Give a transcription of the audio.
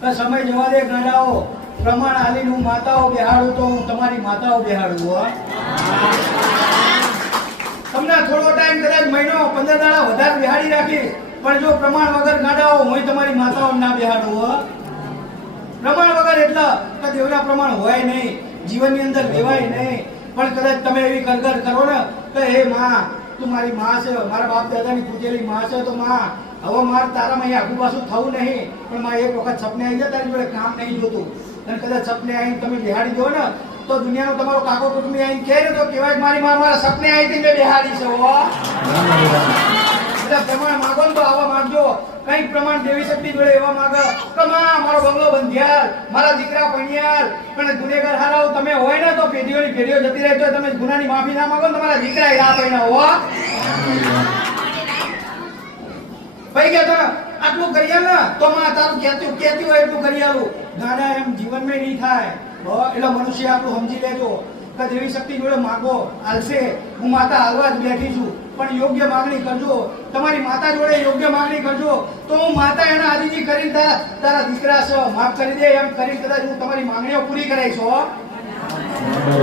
તો સમય જવા દે ગાડાઓ, પ્રમાણ આલીને હું માતાઓ બેહાડું તો હું તમારી માતાઓ બેહાડું હો. તમને થોડો ટાઈમ કદાચ મહિનો 15 દાડા વધારે બેહાડી રાખી, પણ જો પ્રમાણ વગર ગાડાઓ હું તમારી માતાઓ ના બેહાડું હો. પ્રમાણ વગર એટલે કે દેવના પ્રમાણ હોય નહીં, જીવનની અંદર લેવાય નહીં. પણ કદાચ તમે એવી કરગર કરો ને કે હે માં તું મારી માં છે, મારા બાપ દાદાની પૂજેલી માં છે, તો માં હવે મારે તારામાં અહીં આગુ પાછું થવું નહીં, પણ માં એક વખત સપને આવી જાય તારી જોડે કામ નહીં જોતું. અને કદાચ સપને આવીને તમે બેહાડી દો ને તો દુનિયાનો તમારો કાકો કુટુંબી આવીને કહે ને તો કહેવાય મારી માં મારા સપને આવી હતી મેં બેહાડી છે હો. એટલે પ્રમાણ માગો ને તો આવા માગજો. કઈ પ્રમાણ દેવી શક્તિ જોડે એવા માગે કે માં મારો બંગલો બંધિયાર, મારા દીકરા પણિયાર, પણ ગુનેગાર હારાઓ તમે હોય ને તો પેઢીઓની પેઢીઓ જતી રહે તો તમે ગુનાની માફી ના માંગો ને તમારા દીકરા ના પૈણા હો. ભાઈ ગયા તો આટલું કરી આલ ને તો માં તારું કેતી હોય એટલું કરી આલું. ગાડા એમ જીવનમાં નહીં થાય. એટલે મનુષ્ય આપણું સમજી લેજો કે દેવી શક્તિ જોડે માગો, હાલશે. હું માતા હાલવા જ બેઠી છું, પણ યોગ્ય માંગણી કરજો. તમારી માતા જોડે યોગ્ય માંગણી કરજો તો હું માતા એના આદિજી કરીને તારા દીકરા છે માફ કરી દે એમ કરીને કદાચ હું તમારી માંગણીઓ પૂરી કરાઈશ હો.